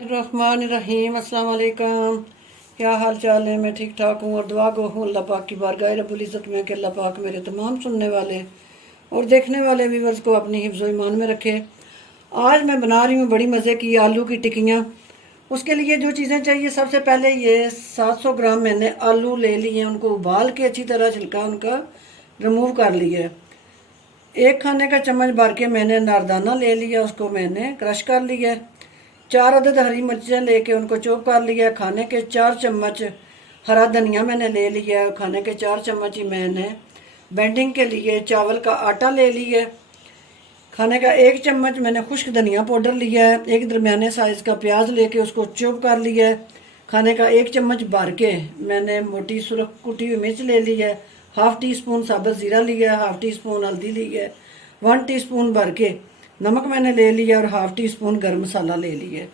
रहीम अस्सलाम वालेकुम। क्या हाल चाल है? मैं ठीक ठाक हूँ और दुआ गो हूँ अल्लाह पाक की बारगाह रब्बुल इज़्ज़त में कि अल्लाह पाक मेरे तमाम सुनने वाले और देखने वाले व्यूवर्स को अपनी हिफ्ज़ व ईमान में रखे। आज मैं बना रही हूँ बड़ी मज़े की आलू की टिक्कियाँ। उसके लिए जो चीज़ें चाहिए, सबसे पहले ये 700 ग्राम मैंने आलू ले लिए, उनको उबाल के अच्छी तरह छिलका उनका रिमूव कर लिया है। 1 खाने का चम्मच भर के मैंने नारदाना ले लिया, उसको मैंने क्रश कर लिया है। 4 अदद हरी मिर्चें लेके उनको चॉप कर लिया। खाने के 4 चम्मच हरा धनिया मैंने ले लिया है। खाने के 4 चम्मच ही मैंने बेंडिंग के लिए चावल का आटा ले लिया है। खाने का 1 चम्मच मैंने खुश्क धनिया पाउडर लिया है। एक दरमियाने साइज़ का प्याज लेके उसको चॉप कर लिया है। खाने का 1 चम्मच भर के मैंने मोटी सुरख कुटी हुई मिर्च ले ली है। हाफ़ टी स्पून साबुत ज़ीरा लिया है। हाफ़ टी स्पून हल्दी ली है। 1 टीस्पून भर के नमक मैंने ले लिया और हाफ़ टी स्पून गर्म मसाला ले लिया।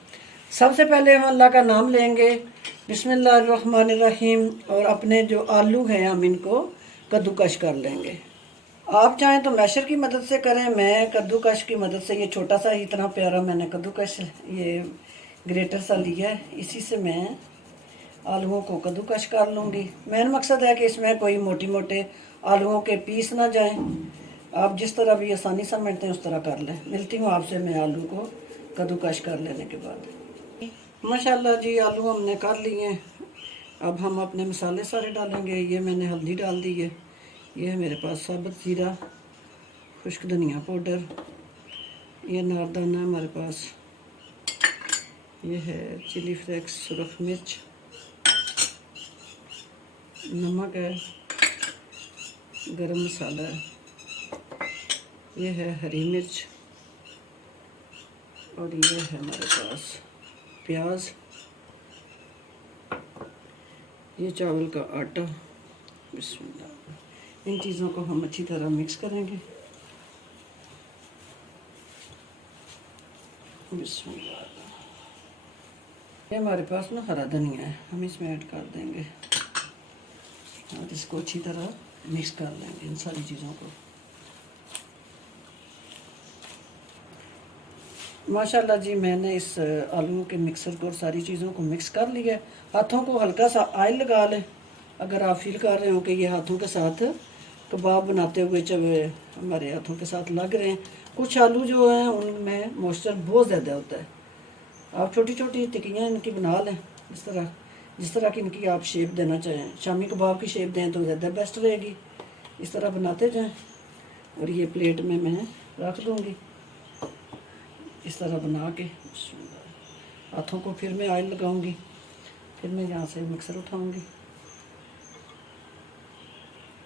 सबसे पहले हम अल्लाह का नाम लेंगे, बिस्मिल्लाहिर्रहमानिर्रहीम, और अपने जो आलू हैं हम इनको कद्दूकश कर लेंगे। आप चाहें तो मैशर की मदद से करें, मैं कद्दूकश की मदद से, ये छोटा सा इतना प्यारा मैंने कद्दूकश ये ग्रेटर सा लिया है, इसी से मैं आलूओं को कद्दूकश कर लूँगी। मेन मकसद है कि इसमें कोई मोटी मोटे आलूओं के पीस ना जाएं। आप जिस तरह भी आसानी समझते हैं उस तरह कर लें। मिलती हूँ आपसे मैं आलू को कद्दूकश कर लेने के बाद। माशाल्लाह जी, आलू हमने कर लिए हैं। अब हम अपने मसाले सारे डालेंगे। ये मैंने हल्दी डाल दी है, ये है मेरे पास साबुत ज़ीरा, खुश्क धनिया पाउडर, ये नारदाना हमारे पास, ये है चिली फ्लेक्स सुरख मिर्च, नमक है, गरम मसाला है, ये है हरी मिर्च, और ये है हमारे पास प्याज, ये चावल का आटा। बिस्मिल्लाह। इन चीज़ों को हम अच्छी तरह मिक्स करेंगे। बिस्मिल्लाह। ये हमारे पास ना हरा धनिया है, हम इसमें ऐड कर देंगे और इसको अच्छी तरह मिक्स कर लेंगे इन सारी चीज़ों को। माशाल्लाह जी, मैंने इस आलू के मिक्सर को और सारी चीज़ों को मिक्स कर लिया। हाथों को हल्का सा ऑयल लगा लें अगर आप फील कर रहे हो कि ये हाथों के साथ कबाब बनाते हुए जब हमारे हाथों के साथ लग रहे हैं। कुछ आलू जो हैं उनमें मॉइस्चर बहुत ज़्यादा होता है। आप छोटी छोटी टिक्कियाँ इनकी बना लें, जिस तरह की इनकी आप शेप देना चाहें। शामी कबाब की शेप दें तो ज़्यादा बेस्ट रहेगी। इस तरह बनाते जाएं और ये प्लेट में मैं रख दूँगी। इस तरह बना के हाथों को फिर मैं ऑयल लगाऊंगी, फिर मैं यहाँ से मिक्सर उठाऊंगी।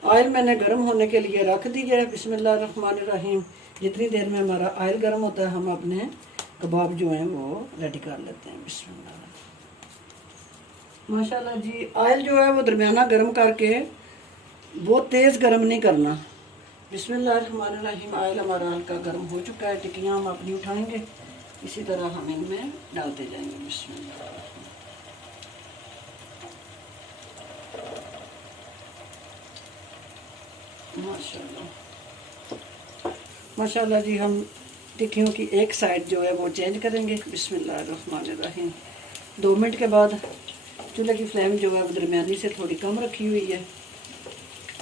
ऑयल मैंने गर्म होने के लिए रख दिया है। बिस्मिल्लाहिर्रहमानिर्रहीम। जितनी देर में हमारा ऑयल गर्म होता है हम अपने कबाब जो हैं वो रेडी कर लेते हैं। बिस्मिल्लाह। माशाल्लाह जी, ऑयल जो है वो दरमियाना गर्म करके, बहुत तेज़ गर्म नहीं करना। बिस्मिल्लाहिर्रहमानिर्रहीम। ऑयल हमारा हल्का गर्म हो चुका है। टिक्कियाँ हम अपनी उठाएंगे, इसी तरह हम इनमें डालते जाएंगे। बिस्मिल्लाह। माशाल्लाह माशाल्लाह जी, हम टिक्कियों की एक साइड जो है वो चेंज करेंगे। बिस्मिल्लाहिर्रहमानिर्रहीम। 2 मिनट के बाद चूल्हे की फ्लेम जो है वो दरमियानी से थोड़ी कम रखी हुई है।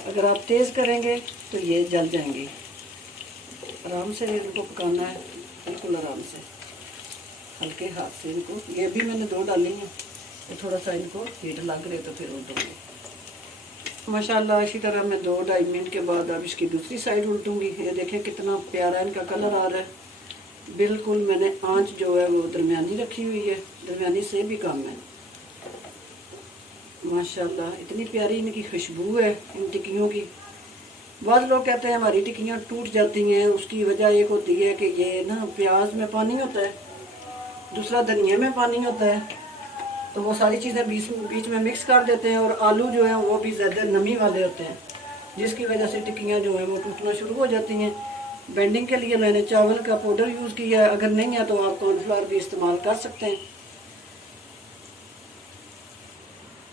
अगर आप तेज़ करेंगे तो ये जल जाएंगी। आराम से इनको पकाना है, बिल्कुल आराम से, हल्के हाथ से इनको। ये भी मैंने 2 डाली हैं, तो थोड़ा सा इनको हीट लग रहे तो फिर उल्टूँगी। माशाल्लाह इसी तरह मैं 2-2.5 मिनट के बाद अब इसकी दूसरी साइड उल्टूँगी। ये देखें कितना प्यारा इनका कलर आ रहा है। बिल्कुल मैंने आंच जो है वो दरमियानी रखी हुई है, दरमियानी से भी कम है। माशाल्लाह इतनी प्यारी इनकी खुशबू है इन टिक्कियों की। बहुत लोग कहते हैं हमारी टिक्कियाँ टूट जाती हैं, उसकी वजह एक होती है कि ये ना प्याज में पानी होता है, दूसरा धनिया में पानी होता है, तो वो सारी चीज़ें बीच में मिक्स कर देते हैं। और आलू जो हैं वो भी ज़्यादा नमी वाले होते हैं, जिसकी वजह से टिक्कियाँ जो हैं वो टूटना शुरू हो जाती हैं। बेंडिंग के लिए मैंने चावल का पाउडर यूज़ किया है, अगर नहीं है तो आप कॉर्नफ्लावर भी इस्तेमाल कर सकते हैं।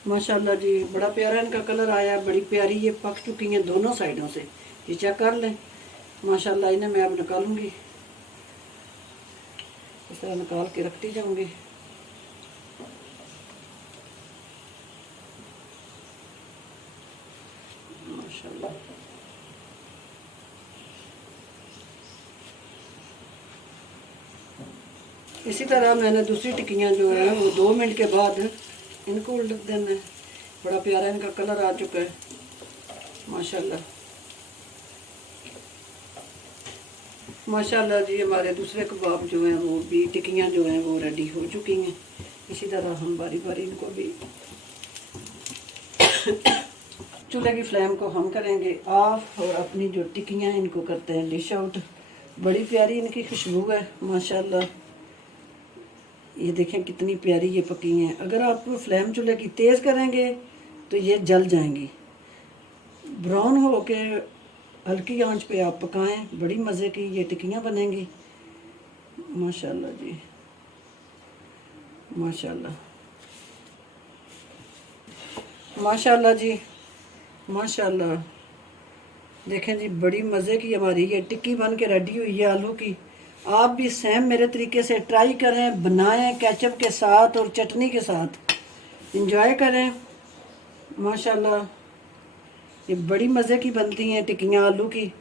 माशाल्लाह जी, बड़ा प्यारा इनका कलर आया है। बड़ी प्यारी ये पक चुकी हैं दोनों साइडों से, ये चेक कर लें। माशाल्लाह इन्हें मैं अब निकालूंगी, इस तरह निकाल के रखती जाऊंगी। इसी तरह मैंने दूसरी टिक्कियाँ जो है वो 2 मिनट के बाद इनको उलट देना है। बड़ा प्यारा इनका कलर आ चुका है माशाल्लाह। माशाल्लाह जी, हमारे दूसरे कबाब जो हैं वो भी, टिक्कियाँ जो हैं वो रेडी हो चुकी हैं। इसी तरह हम बारी बारी इनको भी चूल्हे की फ्लेम को हम करेंगे ऑफ और अपनी जो टिक्कियाँ इनको करते हैं डिश आउट। बड़ी प्यारी इनकी खुशबू है माशाल्लाह। ये देखें कितनी प्यारी ये पकी हैं। अगर आप फ्लेम चूल्हे की तेज़ करेंगे तो ये जल जाएंगी। ब्राउन हो के हल्की आंच पे आप पकाएं, बड़ी मज़े की ये टिक्कियाँ बनेंगी माशाल्लाह जी माशाल्लाह माशाल्लाह जी माशाल्लाह। देखें जी, बड़ी मज़े की हमारी ये टिक्की बन के रेडी हुई है आलू की। आप भी सेम मेरे तरीके से ट्राई करें, बनाएं केचप के साथ और चटनी के साथ, इंजॉय करें माशाल्लाह। ये बड़ी मज़े की बनती हैं टिक्कियाँ आलू की,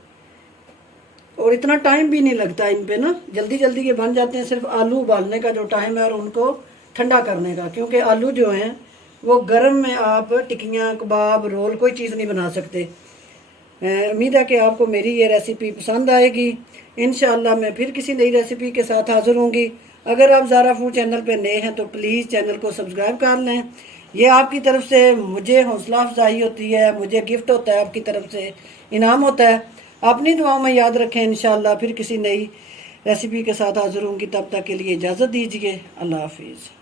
और इतना टाइम भी नहीं लगता इन पे ना, जल्दी जल्दी ये बन जाते हैं। सिर्फ आलू उबालने का जो टाइम है और उनको ठंडा करने का, क्योंकि आलू जो हैं वो गर्म में आप टिक्कियाँ, कबाब, रोल कोई चीज़ नहीं बना सकते। उम्मीद है कि आपको मेरी ये रेसिपी पसंद आएगी। इंशाअल्लाह मैं फिर किसी नई रेसिपी के साथ हाज़िर होंगी। अगर आप ज़ारा फूड चैनल पे नए हैं तो प्लीज़ चैनल को सब्सक्राइब कर लें। ये आपकी तरफ से मुझे हौसला अफजाई होती है, मुझे गिफ्ट होता है, आपकी तरफ से इनाम होता है। अपनी दुआओं में याद रखें। इंशाअल्लाह फिर किसी नई रेसिपी के साथ हाज़िर होंगी। तब तक के लिए इजाज़त दीजिए। अल्लाह हाफिज़।